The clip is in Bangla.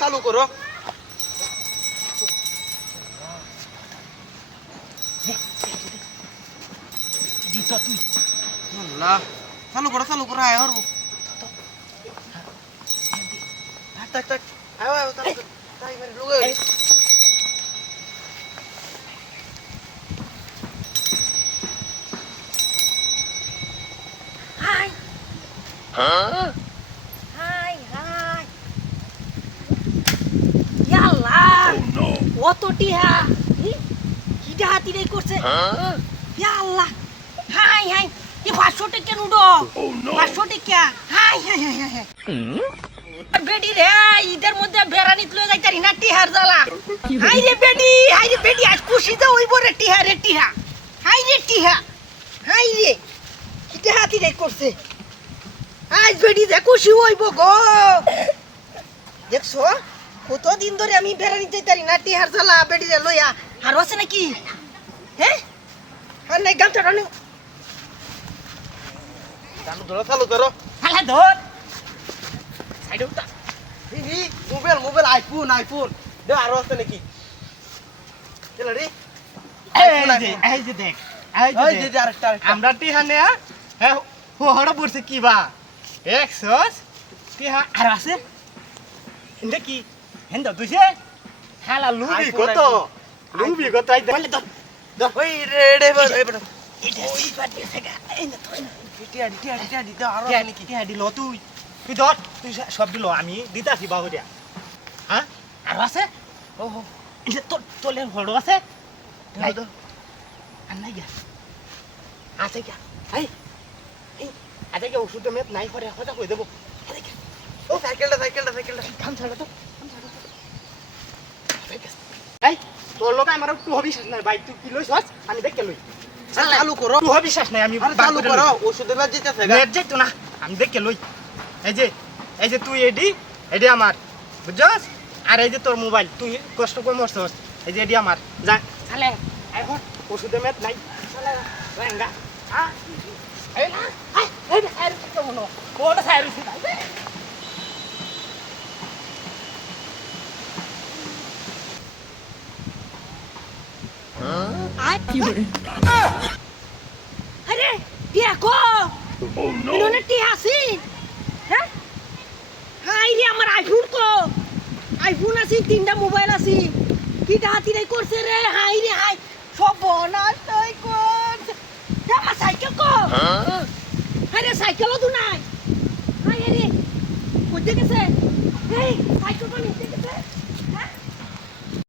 চালু করো আল্লাহ চালু করো আয় হরবো থাক থাক আয় আয় চালু কর তাই মানে লোক হাই হাই হাই ইয়াল্লা অত টিহা কি ডাহাতি রে করছে ইয়াল্লা হাই হাই এ 500 টাকা নুডো 500 টাকা হাই হাই হাই হাই বেডি রে ইদের মধ্যে বেরানিত লয়ে যাইতারি না টিহার জ্বালা হাই রে বেডি আজ খুশি তো হইব রে টিহা হাই রে কি ডাহাতি রে করছে আজ বেডি যে খুশি হইব গো দেখছো কতদিন ধরে আমি বেরানি যাইতারি না টিহার জ্বালা বেডি রে লইয়া আর আছে নাকি হ্যাঁ আর নাই গামটা রানি চালু করো হালা ধর সাইডে উঠা এই মোবাইল আইফোন দে আরো আছে নাকি চল রে এই যে দেখ এই যে আরেকটা আমরা টিহানে হ্যাঁ হড় পড়ছে কি বা 100 টিহা আর আছে এটা কি হেন্দ তুইছে হালা লুবি কত আই বলে তো ওই রে এই বড় এটা সিফা দিছে গা এই না তুই টিয়া দিতে আরো আছে নাকি টিহা দিল তুই ধর তুই সব দিল আমি দিতাছি বাহু দিয়া হ্যাঁ আর আছে ওহো এটা তোলে হড় আছে নাই তো আর নাই গা আছে গা এই আছে গা ওষুধ মেত নাই করে কথা কই দেবো ও সাইকেলটা কাম ছাড়া তো এই তোর লোক আমার একটু হবিশ্বাস নাই ভাই তুই কি লইছস আমি দেখে লই চালু করো তুই হবিশ্বাস নাই আমি আরে চালু করো ওষুধের না যেতেছে নেট যাইতো না আমি দেখে লই এই যে তুই এডি আমার বুঝছস আর এই যে তোর মোবাইল তুই কষ্ট করে মরছস এই যে এডি আমার যা চালে এখন ওষুধে মেত নাই চালে রেঙ্গা এই না এই সাইড তো মনো কোন সাইড আরে টিয়া কো ইনোনে টিয়া আছে হ্যাঁ হাই রে আমার আইফোন আছে তিনটা মোবাইল আছে কি ডাহাতি রে করছে রে হাই সব বনাস তই করছে আমার সাইকেল কো আরে সাইকেলও তো নাই হাই রে কোথায় গেছে এই সাইকেল তো নিতে